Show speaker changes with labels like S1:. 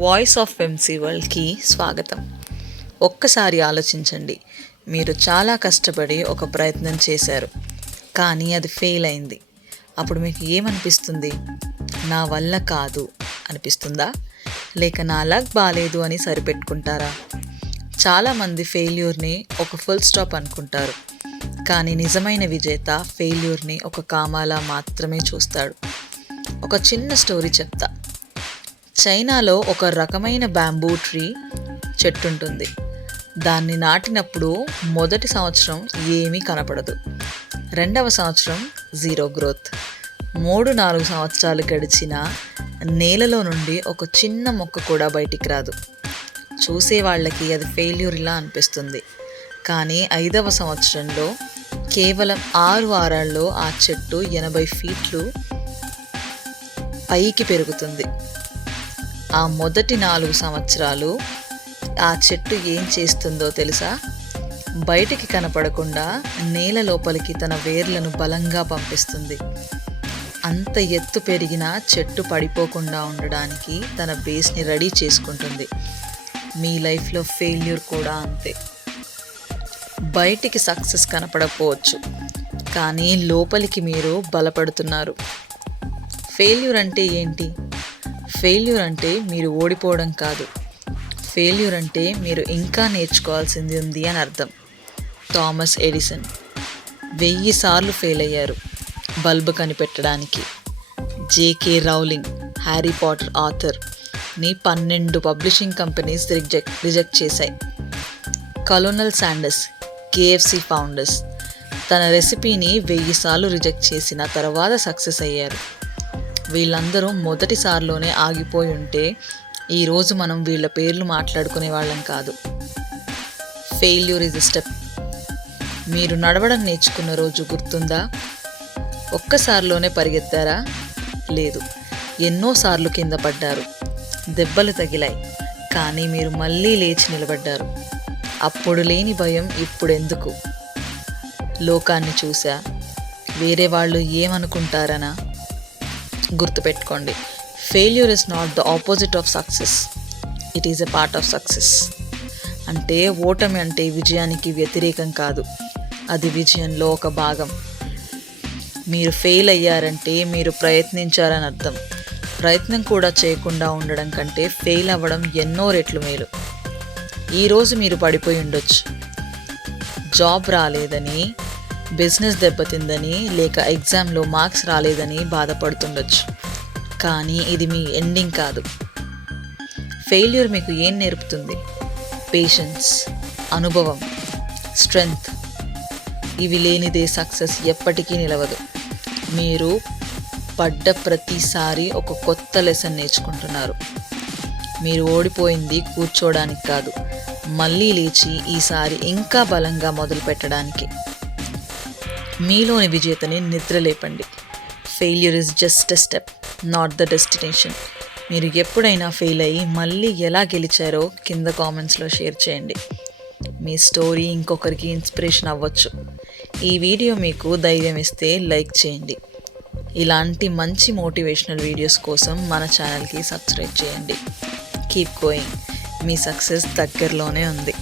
S1: Voice of MC వరల్డ్కి స్వాగతం. ఒక్కసారి ఆలోచించండి. మీరు చాలా కష్టపడి ఒక ప్రయత్నం చేశారు. కానీ అది ఫెయిల్ అయింది. అప్పుడు మీకు ఏమనిపిస్తుంది? నా వల్ల కాదు అనిపిస్తుందా? లేక నా లక్ బాగాలేదు అని సరిపెట్టుకుంటారా? చాలామంది ఫెయిల్యూర్ని ఒక ఫుల్ స్టాప్ అనుకుంటారు. కానీ నిజమైన విజేత ఫెయిల్యూర్ని ఒక కామాలా మాత్రమే చూస్తాడు. ఒక చిన్న స్టోరీ చెప్తా. చైనాలో ఒక రకమైన బ్యాంబూ ట్రీ చెట్టు ఉంటుంది దాన్ని నాటినప్పుడు మొదటి సంవత్సరం ఏమీ కనపడదు. రెండవ సంవత్సరం జీరో గ్రోత్. మూడు నాలుగు సంవత్సరాలు గడిచిన నేలలో నుండి ఒక చిన్న మొక్క కూడా బయటికి రాదు. చూసే వాళ్ళకి అది ఫెయిల్యూర్లా అనిపిస్తుంది. కానీ ఐదవ సంవత్సరంలో కేవలం ఆరు వారాల్లో ఆ చెట్టు ఎనభై ఫీట్లు పైకి పెరుగుతుంది. ఆ మొదటి నాలుగు సంవత్సరాలు ఆ చెట్టు ఏం చేస్తుందో తెలుసా? బయటికి కనపడకుండా నేల లోపలికి తన వేర్లను బలంగా పంపిస్తుంది. అంత ఎత్తు పెరిగిన చెట్టు పడిపోకుండా ఉండడానికి తన బేస్ని రెడీ చేసుకుంటుంది. మీ లైఫ్లో ఫెయిల్యూర్ కూడా అంతే. బయటికి సక్సెస్ కనపడకపోవచ్చు కానీ లోపలికి మీరు బలపడుతున్నారు. ఫెయిల్యూర్ అంటే ఏంటి? ఫెయిల్యూర్ అంటే మీరు ఓడిపోవడం కాదు. ఫెయిల్యూర్ అంటే మీరు ఇంకా నేర్చుకోవాల్సింది ఉంది అని అర్థం. Thomas Edison. వెయ్యి సార్లు ఫెయిల్ అయ్యారు bulb కనిపెట్టడానికి. J K Rowling Harry Potter ఆథర్ని పన్నెండు పబ్లిషింగ్ కంపెనీస్ రిజెక్ట్ రిజెక్ట్ చేశాయి. కలోనల్ శాండస్ కేఎఫ్సి ఫౌండర్స్ తన రెసిపీని వెయ్యి సార్లు రిజెక్ట్ చేసిన తర్వాత సక్సెస్ అయ్యారు. వీళ్ళందరూ మొదటిసారిలోనే ఆగిపోయి ఉంటే ఈరోజు మనం వీళ్ళ పేర్లు మాట్లాడుకునే వాళ్ళం కాదు. ఫెయిల్యూర్ ఇస్ స్టెప్ మీరు నడవడం నేర్చుకున్న రోజు గుర్తుందా? ఒక్కసారిలోనే పరిగెత్తారా? లేదు. ఎన్నోసార్లు కింద పడ్డారు. దెబ్బలు తగిలాయి. కానీ మీరు మళ్ళీ లేచి నిలబడ్డారు. అప్పుడు లేని భయం ఇప్పుడెందుకు? లోకాన్ని చూసా వేరే వాళ్ళు ఏమనుకుంటారనా? గుర్తుపెట్టుకోండి. Failure is not the opposite of success it is a part of success అంటే ఓటమి అంటే విజయానికి వ్యతిరేకం కాదు. అది విజయంలో ఒక భాగం. మీరు ఫెయిల్ అయ్యారంటే మీరు ప్రయత్నించారని అర్థం. ప్రయత్నం కూడా చేయకుండా ఉండడం కంటే ఫెయిల్ అవ్వడం ఎన్నో రెట్లు మేలు. ఈరోజు మీరు పడిపోయి ఉండొచ్చు. జాబ్ రాలేదని బిజినెస్ దెబ్బతిందని లేక ఎగ్జామ్లో మార్క్స్ రాలేదని బాధపడుతుండొచ్చు. కానీ ఇది మీ ఎండింగ్ కాదు. ఫెయిల్యూర్ మీకు ఏం నేర్పుతుంది? పేషెన్స్ అనుభవం స్ట్రెంగ్త్. ఇవి లేనిదే సక్సెస్ ఎప్పటికీ నిలవదు. మీరు పడ్డ ప్రతిసారి ఒక కొత్త లెసన్ నేర్చుకుంటున్నారు. మీరు ఓడిపోయింది కూర్చోడానికి కాదు. మళ్ళీ లేచి ఈసారి ఇంకా బలంగా మొదలు పెట్టడానికి మీలోని విజేతని నిద్రలేపండి failure is just a step not the destination మీరు ఎప్పుడైనా ఫెయిల్ అయ్యి మళ్ళీ ఎలా గెలిచారో కింద కామెంట్స్లో షేర్ చేయండి. మీ స్టోరీ ఇంకొకరికి ఇన్స్పిరేషన్ అవ్వచ్చు. ఈ వీడియో మీకు ధైర్యం ఇస్తే లైక్ చేయండి. ఇలాంటి మంచి మోటివేషనల్ వీడియోస్ కోసం మన ఛానల్కి సబ్స్క్రైబ్ చేయండి. కీప్ గోయింగ్ మీ సక్సెస్ దగ్గరలోనే ఉంది.